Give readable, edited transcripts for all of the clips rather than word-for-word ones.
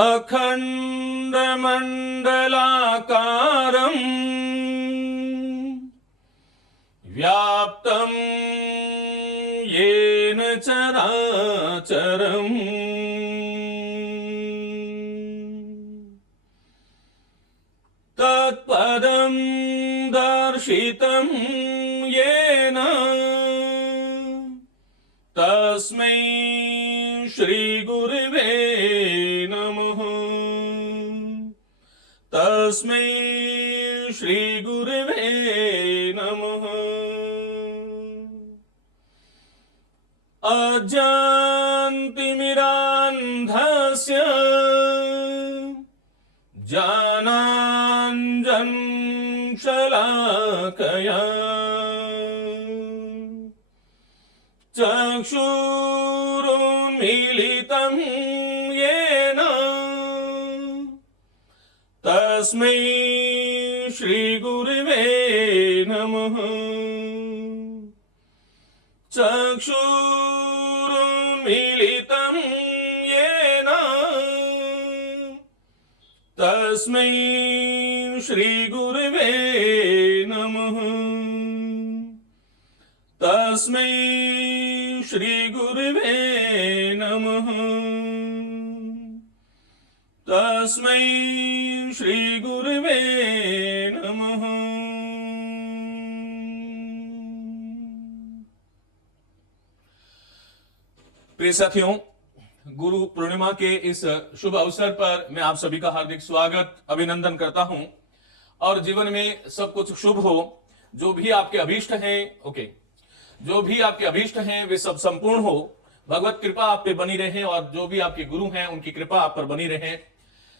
अखण्डमण्डलाकारम् व्याप्तं येन चराचरम् तत्पदं दर्शितं येन तस्मै श्री गुरुवे नमः। तस्मै श्री गुरुवे नमः। अजान्तिमिरान्धस्य ज्ञानाञ्जनशलाकया चक्षुरुन्मीलितं येन तस्मै श्री गुरुवे नमः। चक्षुरुन्मीलितं येन तस्मै श्री गुरुवे नमः। तस्मै श्री गुरुवे नमः। तस्मै श्री गुरुवे नमः। प्रिय साथियों, गुरु पूर्णिमा के इस शुभ अवसर पर मैं आप सभी का हार्दिक स्वागत अभिनंदन करता हूं और जीवन में सब कुछ शुभ हो। जो भी आपके अभीष्ट हैं जो भी आपके अभीष्ट हैं वे सब संपूर्ण हो। भगवत कृपा आप पे बनी रहे और जो भी आपके गुरु हैं उनकी कृपा आप पर बनी रहे।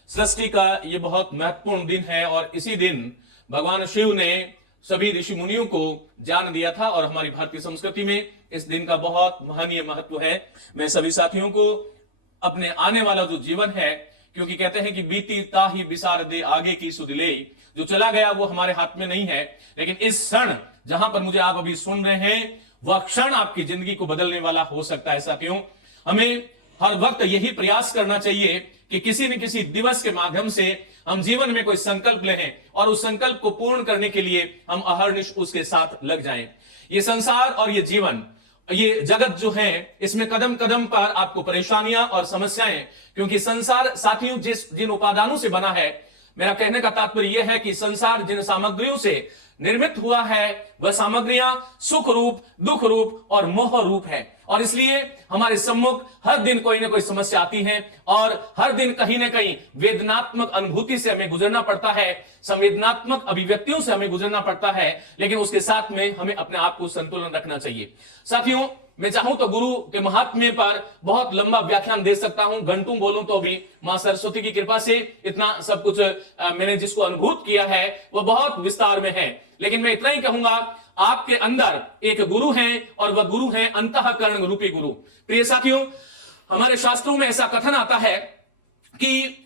सृष्टि का ये बहुत महत्वपूर्ण दिन है और इसी दिन भगवान शिव ने सभी ऋषि मुनियों को ज्ञान दिया था और हमारी भारतीय संस्कृति में इस दिन का बहुत महनीय महत्व है। मैं सभी साथियों को अपने आने वाला जो जीवन है, क्योंकि कहते हैं कि बीती ताही बिसार दे आगे की सुदिले, जो चला गया वो हमारे हाथ में नहीं है, लेकिन इस क्षण जहां पर मुझे आप अभी सुन रहे हैं वह क्षण आपकी जिंदगी को बदलने वाला हो सकता है। साथियों, हमें हर वक्त यही प्रयास करना चाहिए कि किसी न किसी दिवस के माध्यम से हम जीवन में कोई संकल्प लें और उस संकल्प को पूर्ण करने के लिए हम अहर्निश उसके साथ लग जाएं। ये संसार और ये जीवन, ये जगत जो है, इसमें कदम कदम पर आपको परेशानियां और समस्याएं, क्योंकि संसार साथियों जिन उपादानों से बना है, मेरा कहने का तात्पर्य यह है कि संसार जिन सामग्रियों से निर्मित हुआ है वह सामग्रियां सुख रूप, दुख रूप और मोह रूप है। और इसलिए हमारे सम्मुख हर दिन कोई ना कोई समस्या आती है और हर दिन कहीं ना कहीं वेदनात्मक अनुभूति से हमें गुजरना पड़ता है, संवेदनात्मक अभिव्यक्तियों से हमें गुजरना पड़ता है, लेकिन उसके साथ में हमें अपने आप को संतुलन रखना चाहिए। साथियों, मैं चाहूं तो गुरु के महात्म्य पर बहुत लंबा व्याख्यान दे सकता हूं, घंटों बोलूं तो भी मां सरस्वती की कृपा से इतना सब कुछ मैंने जिसको अनुभूत किया है वह बहुत विस्तार में है। लेकिन मैं इतना ही कहूंगा, आपके अंदर एक गुरु है और वह गुरु है अंतःकरण रूपी गुरु। प्रिय साथियों, हमारे शास्त्रों में ऐसा कथन आता है कि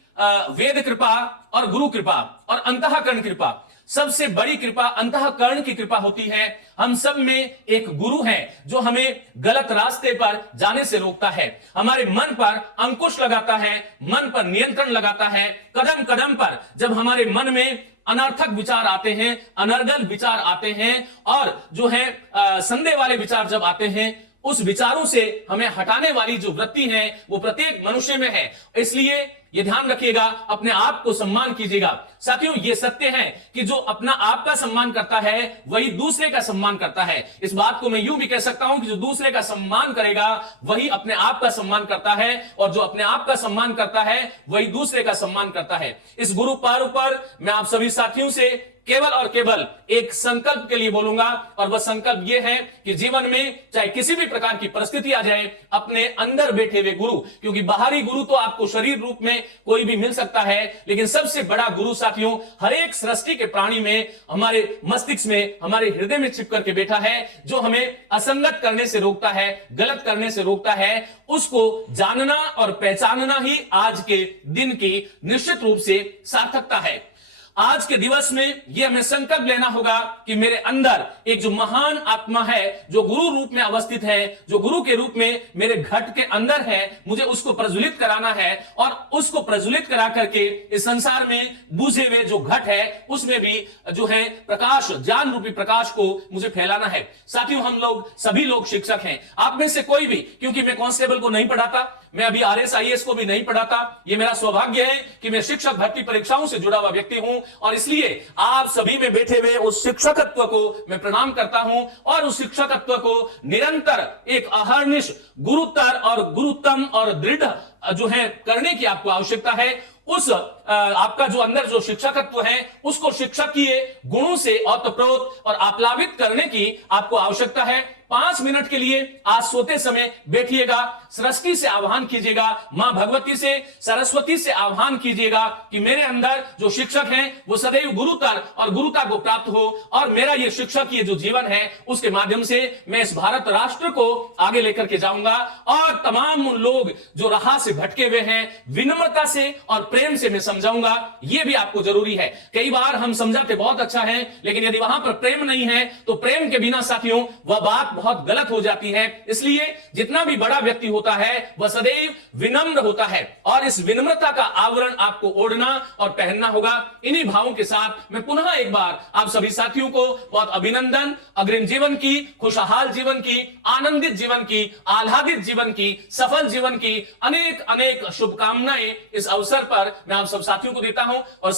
वेद कृपा और गुरु कृपा और अंतःकरण कृपा, सबसे बड़ी कृपा अंतःकरण की कृपा होती है। हम सब में एक गुरु है जो हमें गलत रास्ते पर जाने से रोकता है, हमारे मन पर अंकुश लगाता है, मन पर नियंत्रण लगाता है। कदम कदम पर जब हमारे मन में अनर्थक विचार आते हैं, अनर्गल विचार आते हैं और जो है संदेह वाले विचार जब आते हैं, उस विचारों से हमें हटाने वाली जो वृत्ति है वो प्रत्येक मनुष्य में है। इसलिए ये ध्यान रखिएगा, अपने आप को सम्मान कीजिएगा। साथियों, ये सत्य है कि जो अपना आप का सम्मान करता है वही दूसरे का सम्मान करता है। इस बात को मैं यूं भी कह सकता हूं कि जो दूसरे का सम्मान करेगा वही अपने आप का सम्मान करता है और जो अपने आप का सम्मान करता है वही दूसरे का सम्मान करता है। इस गुरु पर्व पर मैं आप सभी साथियों से केवल और केवल एक संकल्प के लिए बोलूंगा और वह संकल्प यह है कि जीवन में चाहे किसी भी प्रकार की परिस्थिति आ जाए, अपने अंदर बैठे हुए गुरु, क्योंकि बाहरी गुरु तो आपको शरीर रूप में कोई भी मिल सकता है, लेकिन सबसे बड़ा गुरु साथियों हर एक सृष्टि के प्राणी में, हमारे मस्तिष्क में, हमारे हृदय में छिप करके बैठा है, जो हमें असंगत करने से रोकता है, गलत करने से रोकता है। उसको जानना और पहचानना ही आज के दिन की निश्चित रूप से सार्थकता है। आज के दिवस में यह हमें संकल्प लेना होगा कि मेरे अंदर एक जो महान आत्मा है, जो गुरु रूप में अवस्थित है, जो गुरु के रूप में मेरे घट के अंदर है, मुझे उसको प्रज्वलित कराना है और उसको प्रज्वलित करा करके इस संसार में बुझे हुए जो घट है उसमें भी जो है प्रकाश, ज्ञान रूपी प्रकाश को मुझे फैलाना है। साथियों, हम लोग सभी लोग शिक्षक हैं। आप में से कोई भी, क्योंकि मैं कांस्टेबल को नहीं पढ़ाता, मैं अभी आरएस आईएएस को भी नहीं पढ़ाता, ये मेरा सौभाग्य है कि मैं शिक्षक भर्ती परीक्षाओं से जुड़ा हुआ व्यक्ति हूं और इसलिए आप सभी में बैठे हुए उस शिक्षकत्व को मैं प्रणाम करता हूं और उस शिक्षकत्व को निरंतर एक अहर्निश गुरुतर और गुरुतम और दृढ़ जो है करने की आपको आवश्यकता है। उस आपका जो अंदर जो शिक्षकत्व है उसको शिक्षकीय गुणों से ओतप्रोत और आप्लावित करने की आपको आवश्यकता है। 5 मिनट के लिए आज सोते समय बैठिएगा, सृष्टि से आह्वान कीजिएगा, मां भगवती से, सरस्वती से आह्वान कीजिएगा कि मेरे अंदर जो शिक्षक हैं वो सदैव गुरुतर और गुरुता को प्राप्त हो और मेरा ये शिक्षक ये जो जीवन है उसके माध्यम से मैं इस भारत राष्ट्र को आगे लेकर के जाऊंगा और तमाम लोग जो राह से भटके हुए हैं विनम्रता से और प्रेम से मैं समझाऊंगा। ये भी आपको जरूरी है। कई बार हम समझाते बहुत अच्छा है, लेकिन यदि वहां पर प्रेम नहीं है तो प्रेम के बिना साथियों वह बात बहुत गलत हो जाती है। इसलिए जितना भी बड़ा व्यक्ति होता है वह सदैव विनम्र होता है और इस विनम्रता का आवरण आपको ओढ़ना और पहनना होगा। इन्हीं भावों के साथ मैं पुनः एक बार आप सभी साथियों को बहुत अभिनंदन, अग्रिम जीवन की, खुशहाल जीवन की, आनंदित जीवन की, आह्लादित जीवन की, सफल जीवन की अनेक अनेक शुभकामनाएं इस अवसर पर मैं आप सब साथियों को देता हूं और